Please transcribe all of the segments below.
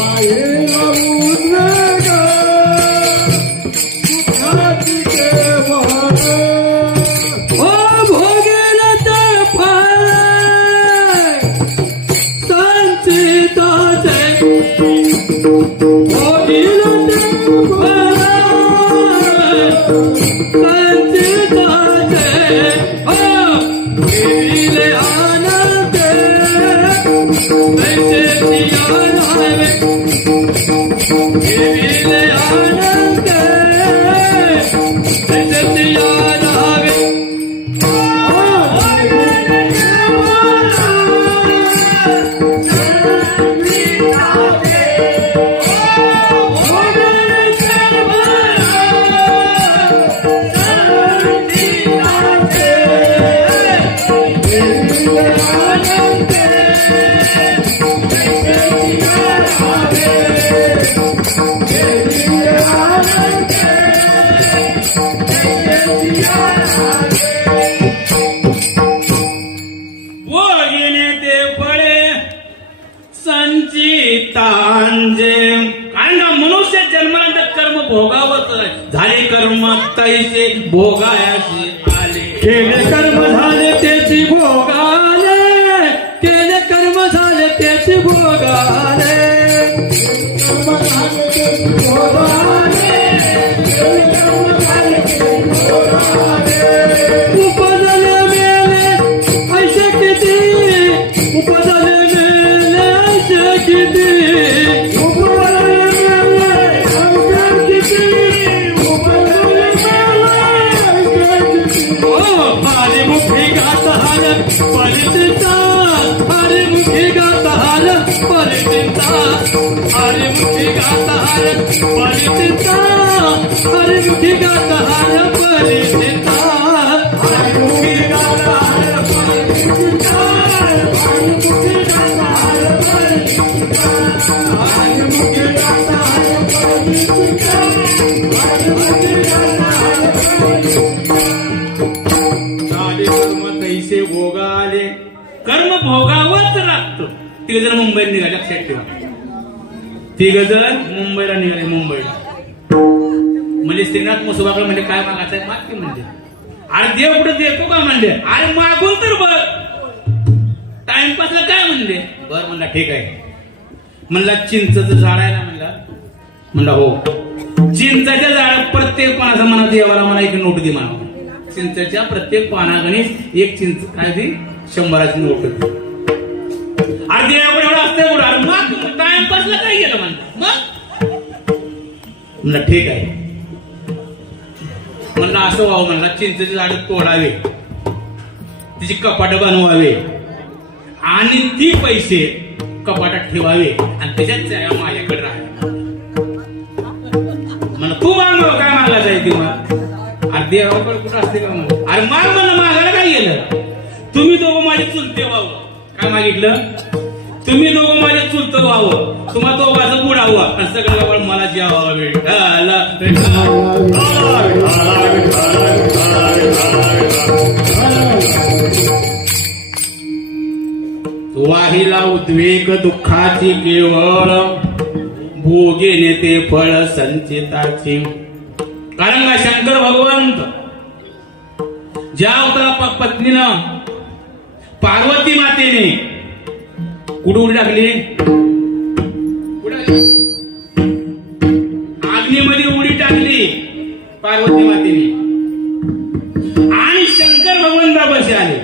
Vai, eu. जन्मानंतर भोगावत झाले कर्म तैसे भोगायाचे आले. केले कर्म झाले त्याची भोगा. परिचिता हरी मुखी गाता हार परिचिता हरी मुखी गाता हार परिचिता हरी मुखी गाता हार परिचिता हरी मुखी गाता हार परिचिता हरी मुखी गाता हार परिचिता निघाले लक्षात ठेवा. तिघ जण मुंबईला निघाले मुंबईला. म्हणजे श्रीनाथ मुसोबाकडे म्हणजे काय मागायचं मागते म्हणजे अरे देव कुठे देतो का म्हणले अरे मागून तर बघ. टाइमपासला काय म्हणले? बर म्हणला ठीक आहे. म्हणला चिंचचं झाड आहे ना म्हणला. म्हणला हो. चिंचाच्या झाडात प्रत्येक पानाचा म्हणा देवाला मला एक नोट दे म्हणा. चिंचेच्या प्रत्येक पानागणीस एक चिंच. काय ती? शंभराची नोट. दे अरे देवाकडे एवढं असतं कुठं अरे मग टाइमपासला काय गेलं म्हणलं मग? म्हणलं ठीक आहे. म्हणलं असं व्हावं म्हणला. चिंचेचे झाड तोडावे. तिची कपाट बनवावे. आणि ती पैसे कपाटात ठेवावे. आणि त्याच्यात माझ्याकडे राहावे म्हणलं तू माग काय मागला जाईल ती मग? अरे देवाकडे कुठं असते का म्हणलं अरे माग म्हणलं मागायला काय गेलं. तुम्ही दोघं माझे चुलते भाऊ. काय मागितलं? तुम्ही दोघं माझ्या चुलत व्हावं. तुम्हा दोघांचं बुडावं आणि सगळं गवळ मला जेवावं वाहिला उद्वेग दुःखाची केवळ. भोगे नेते फळ संचिताची. कारण का? शंकर भगवंत ज्या होता पत्नीनं पार्वती मातेने. कुठे उडी टाकली? अग्नीमध्ये उडी टाकली पार्वती मातेने. आणि शंकर भगवंता बसे आले.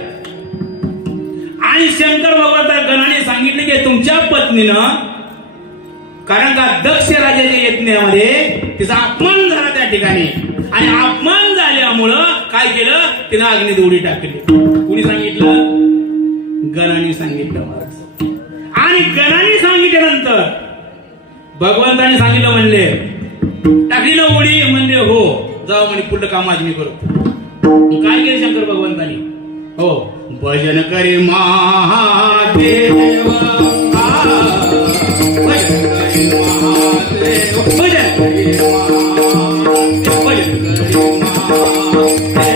आणि शंकर भगवंता गणाने सांगितले की तुमच्या पत्नीनं कारण का दक्ष राजाच्या यज्ञामध्ये तिचा अपमान झाला त्या ठिकाणी. आणि अपमान झाल्यामुळं काय केलं? तिनं अग्नीत उडी टाकली. कुणी सांगितलं? गणाने सांगितलं महाराज. आणि गणाने सांगितल्यानंतर भगवंताने सांगितलं म्हणले टाकली ना उडी म्हणले हो जाऊ म्हणे पुढलं काम माझी मी करतो काय केलं शंकर भगवंतानी? हो भजन करे महादेव भजन करे महादेव भजन करे महादेव भजन करे महादेव.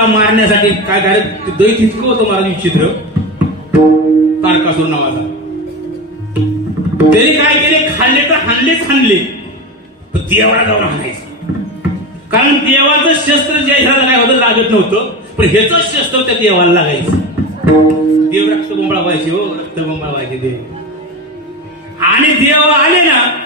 त्याला मारण्यासाठी काय झालं? दैत इतकं होतं महाराज विचित्र तारकासूर नावाचा. त्याने काय केले? खाल्ले तर हानलेच हाणले. पण देवाला जाऊन हाणायचं. कारण देवाचं शस्त्र जे ह्याला काय होतं? लागत नव्हतं. पण ह्याच शस्त्र त्या देवाला लागायचं. देव रक्त बोंबळा व्हायचे हो रक्त बोंबळा व्हायचे देव. आणि देव आले ना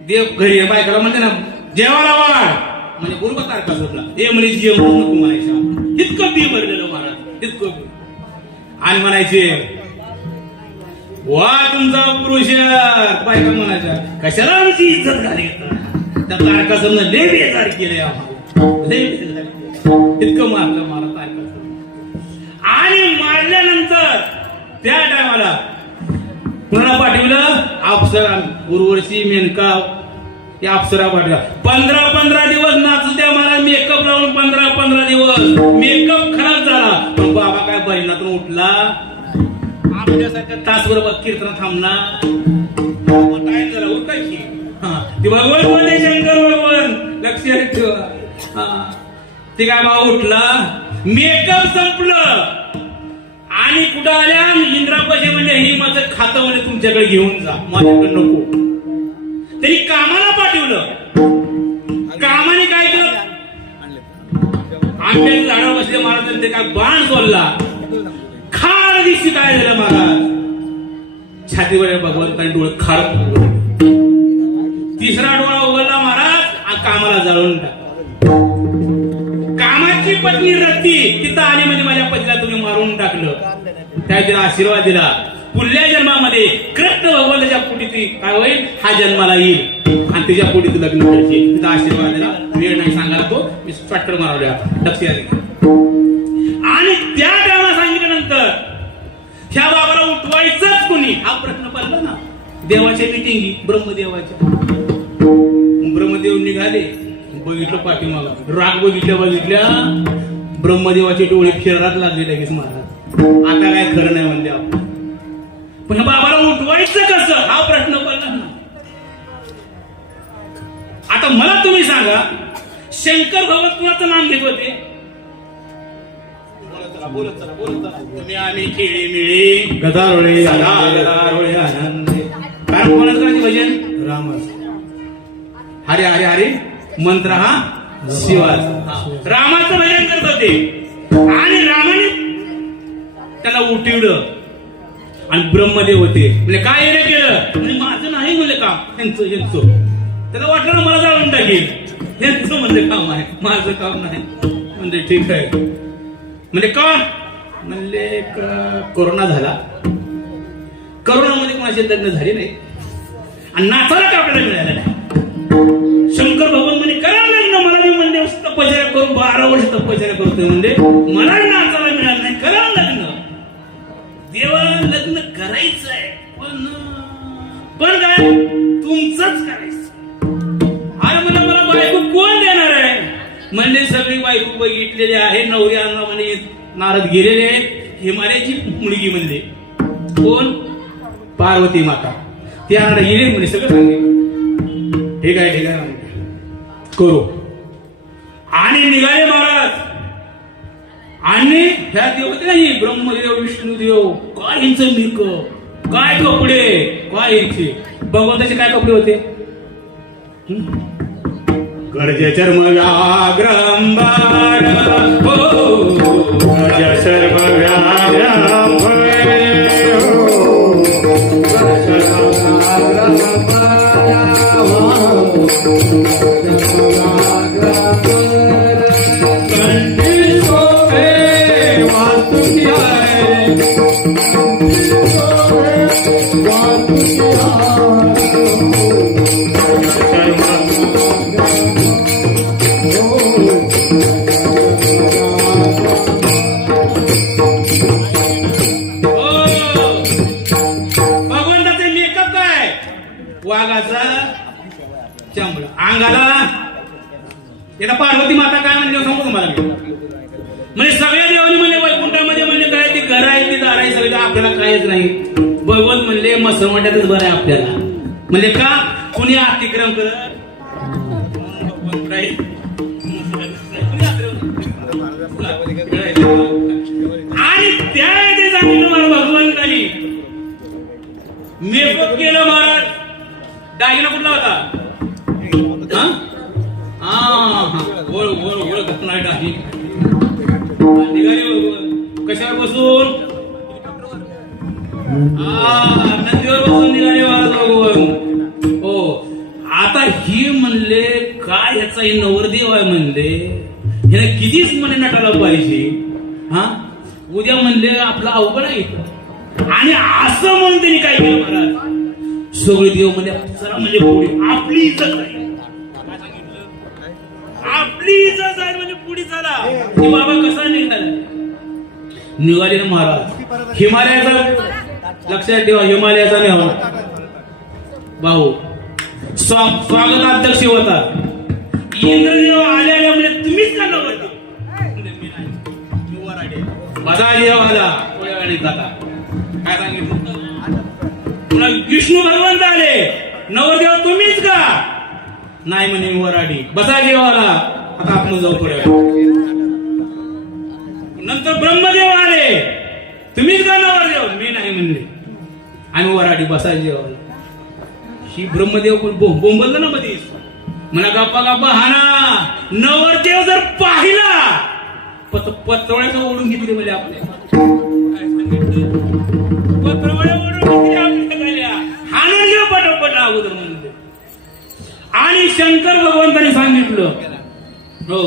देव घरी बायकाला म्हणते ना देवाला वाढ. म्हणजे बरोबर तारखा सोडला हे म्हणे जे नको म्हणायचं इतकं बी भरलेलं महाराज. इतकं बी. आणि म्हणायचे वा तुमचा पुरुष बायका म्हणायचा कशाला आमची इज्जत झाली त्या तारकासरनं समजा लय बेजार केले. इतकं मारलं मला तारकासर आणि मारल्यानंतर त्या टायमाला कुणाला पाठवलं अफसर उर्वशी मेनका त्या अप्सरा पाठवला पंधरा पंधरा दिवस नाचू त्या मला मेकअप लावून पंधरा पंधरा दिवस. मेकअप खराब झाला. पण बाबा काय बहिणातून उठला? आपल्यासारख्या तासभर कीर्तन थांबणार. टाइम झाला? उठा भगवान बोलले शंकर भगवान लक्षात ठेवा. हा. ते काय बाबा उठला? मेकअप संपलं. आणि कुठं आल्या? इंद्रापाशी म्हणजे हे माझं खातं म्हणजे तुमच्याकडे घेऊन जा. माझ्याकडे नको. तरी कामाला ठेवलं. कामाने काय केलं? आंब्याच्या झाडावर बसले महाराजांनी ते काय बाण सोडला. खार दिवशी काय झालं महाराज? छातीवर भगवंतांनी डोळे खार तिसरा डोळा उघडला महाराज कामाला जाळून टाक कामाची पत्नी रत्ती तिथं आली म्हणजे माझ्या पतीला तुम्ही मारून टाकलं. त्या तिला आशीर्वाद दिला. पुढल्या जन्मामध्ये कृष्ण भगवंताच्या पोटी काय होईल? हा जन्माला येईल. आणि तिच्या पोटी लग्न करायचे. तिचा आशीर्वाद वेळ नाही सांगायला तो. मी स्पष्ट मारवल्या. लक्षात आणि त्या टायमा सांगितल्यानंतर ह्या बाबाला उठवायचंच कोणी? हा प्रश्न पडला ना. देवाच्या मिटिंगी ब्रह्मदेवाच्या ब्रह्मदेव निघाले. बघितलं पाठीमागा. राग बघितल्या बघितल्या. ब्रह्मदेवाचे डोळे फिरत लागले लगेच महाराज. आता काय खरं नाही म्हणले आपण. पण बाबाला उठवायचं कसं? हा प्रश्न पडला आता मला तुम्ही सांगा शंकर भगवत कुणाचं नाम घेत होते. तुम्ही आम्ही खेळी मिळी. गदारोळे. काय कोणाचं भजन? रामच हरे हरे हरे. मंत्र हा? शिवाचा रामाचं भजन करत होते. आणि रामाने त्याला उठवलं. आणि ब्रह्मदेव होते. म्हणजे काय हे केलं? म्हणजे माझं नाही म्हणले काम. ह्यांचं यांचं. त्याला वाटलं मला जाळून टाकेल. ह्यांचं म्हणजे काम आहे. माझं काम नाही. म्हणजे ठीक आहे. म्हणजे का? म्हणले कोरोना झाला. करोनामध्ये माझी लग्न झाले नाही. आणि नाचाला का आपल्याला मिळालं नाही. शंकर भगवान म्हणे करा लग्न मला मी म्हणले तपश्चर्या करून बारा वर्ष तपश्चर्या करतोय. म्हणजे मला नाचाला मिळालं नाही. करा लग्न. देवा करायचंय. पण पण काय? तुमचंच करायचं. अरे मला मला बायको कोण देणार आहे? म्हणजे सगळी बायको बघितलेली आहे नवरी अण्णा म्हणे नारद गेलेले हिमालयाची मुलगी म्हणले. कोण? पार्वती माता. ते आम्हाला गेले म्हणे सगळं सांगेल. ठीक आहे ठीक आहे करू. आणि निघाले महाराज. आणि ह्या देव नाही ब्रह्मदेव विष्णुदेव काय यांचं मिक काय कपडे काय यांचे भगवंताचे काय कपडे होते? गरजे चर्म व्याघ्रंबार हो गरज सर्व कंठी that. उद्या आपलं आपला अवघड आहे आणि असं म्हणून त्यांनी काय केलं महाराज? सगळे देव म्हणजे जरा म्हणजे पुढे. आपली इज्जत नाही. आपली इज्जत आहे म्हणजे पुढे चला. हे बाबा कसा निघणार निघाले ना महाराज. हिमालयाचा लक्षात ठेवा हिमालयाचा मेहमान भाऊ स्वागताध्यक्ष होता. इंद्रदेव आल्या म्हणजे तुम्हीच का नव्हते आले. माझा देव जाता। काय सांगितलं? पुन्हा विष्णू भगवंत आले नवरदेव तुम्हीच का? नाही म्हणे वराडी. वर बसा देवाला आता आपण जाऊ थोड्या नंतर ब्रह्मदेव आले. तुम्हीच का नवरदेव? मी नाही म्हणले. आम्ही वराडी बसायला आहोत ही ब्रह्मदेव कोण? बोंबललं ना मध्ये म्हणा गप्पा गप्पा हा ना नवरदेव जर पाहिला पत्रवळ्याचं ओढून घेतली म्हणजे आपल्या काय पत्रवड्या ओढून घेतली आपल्या गाल्या. पटापट अगोदर म्हणते आणि शंकर भगवंतांनी सांगितलं. हो.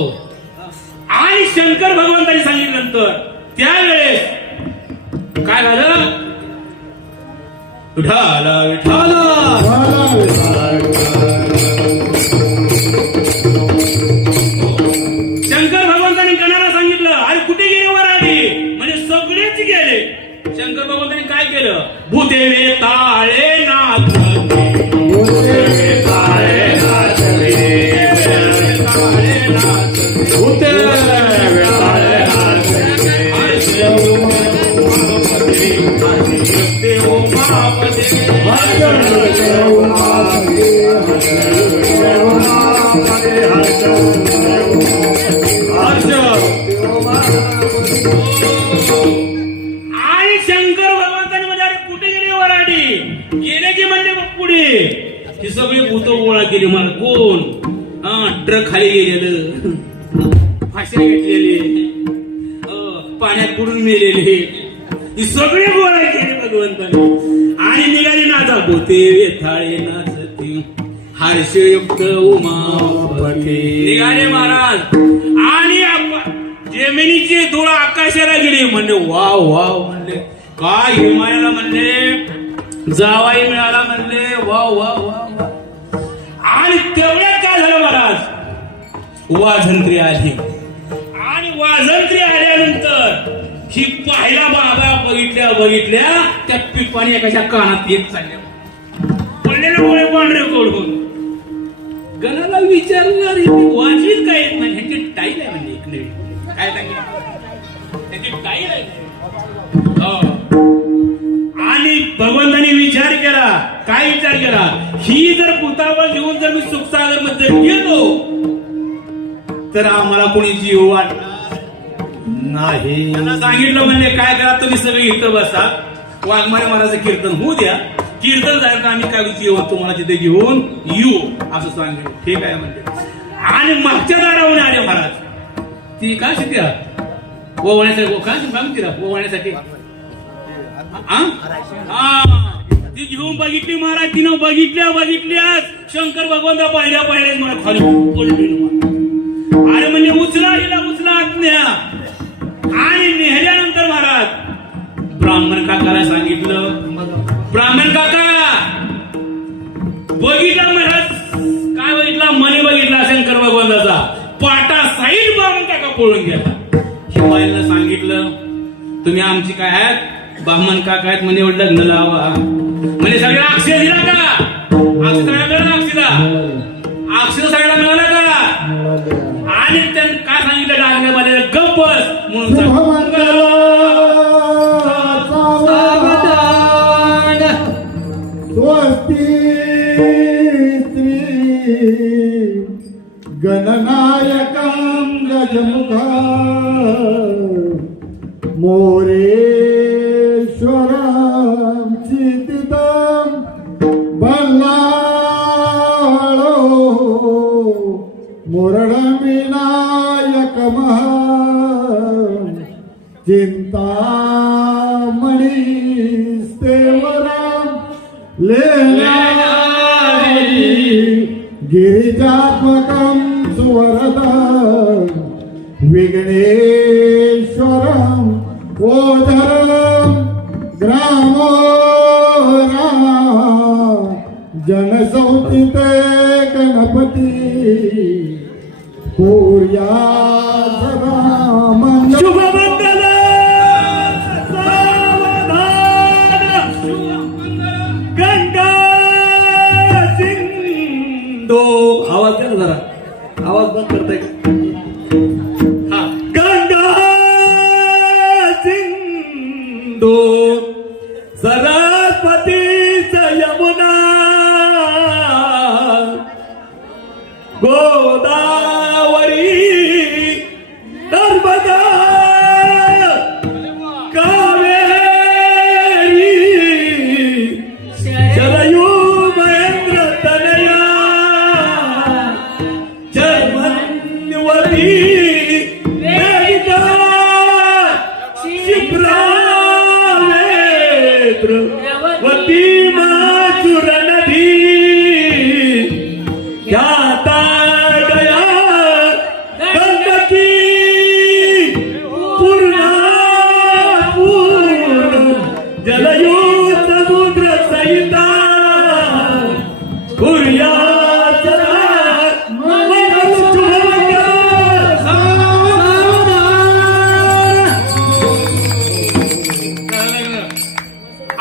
आणि शंकर भगवंताने सांगितल्यानंतर त्यावेळेस काय झालं? विठाला विठाला भूत गोळा केली मला कोण? हा ट्रक खाली गेलेलं. फाशा घेतलेले. पाण्यात पुढून मेलेले. सगळे गोळा केले भगवंताने. आणि निघाली नाचा भूते वेथाळे नाचते हर्षयुक्त उमा निघाले महाराज. आणि जेमिनीची जमिनीची धूळ आकाशाला गेली. म्हणले वाव वाव म्हणले. काय हिमालयाला म्हणले? जावाई मिळाला म्हणले. वा वाव वाव वाव. वाजंत्री आली. आणि वाजंत्री आल्यानंतर ही पाहिला बाबा बघितल्या बघितल्या त्या पिपाने एकाच्या कानात एक चालल्या. पडलेले डोळे पांढरे कोडून गणाला विचारणार हे वाजवीत काय येत नाही? ह्याची टाईल आहे म्हणजे इकडे. काय सांगितलं त्याची टाईल आहे. हो. आणि भगवंताने विचार केला. काय विचार केला? ही जर भूतावळ घेऊन जर मी सुखसागरमध्ये गेलो तर आम्हाला कोणी जीव वाटणार नाही. त्यांना सांगितलं म्हणजे काय करा तुम्ही सगळे इथं बसा. वाघमारे महाराजचं कीर्तन होऊ द्या. कीर्तन झालं का आम्ही काय येऊ तुम्हाला तिथे घेऊन येऊ. असं सांगितलं. ठीक आहे म्हणजे आणि मागच्या दारावरून आले महाराज. ती काय शिकते ओवण्यासाठी ओवण्यासाठी हा? हा. ती घेऊन बघितली महाराज. तिनं बघितल्या बघितल्या शंकर भगवंता पाहिल्या पाहिल्या. मला खाली अरे म्हणजे उचला गेला उचला आज्ञा आणि नेहल्यानंतर महाराज ब्राह्मण काकाला सांगितलं ब्राह्मण काका बघितला महाराज? काय बघितला? मने बघितला शंकर भगवंताचा पाटा साईड ब्राह्मण काका पळून गेला. शिवायला सांगितलं तुम्ही आमची काय आहेत? ब्राह्मण काका आहेत म्हणे लग्न लावा. म्हणजे सगळ्या अक्षय दिला का? अक्षय मिळाला अक्षिला अक्षय सगळ्याला मिळाला का? आणि त्यांनी काय सांगितलं डांगण्यामध्ये? गप्पस. म्हणून सांग. जनसंहिते गणपति पूर्या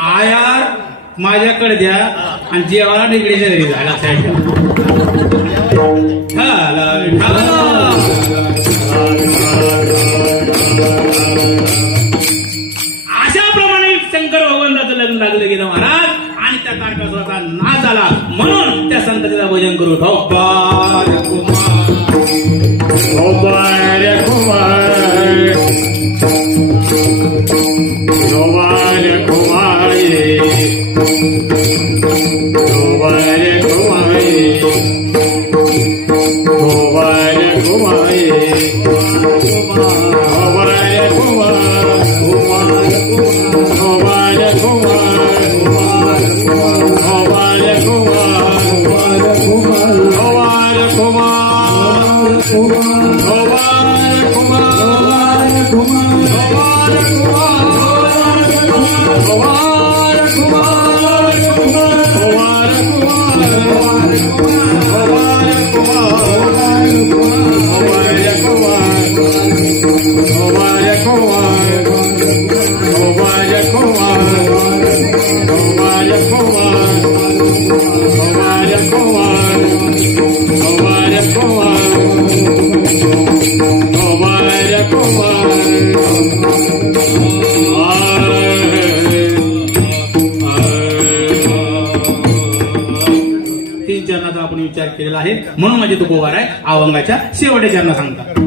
आया माझ्याकडे द्या आणि जेवाला निगडीच्या घरी जायला. हा शेवटे त्यांना सांगतात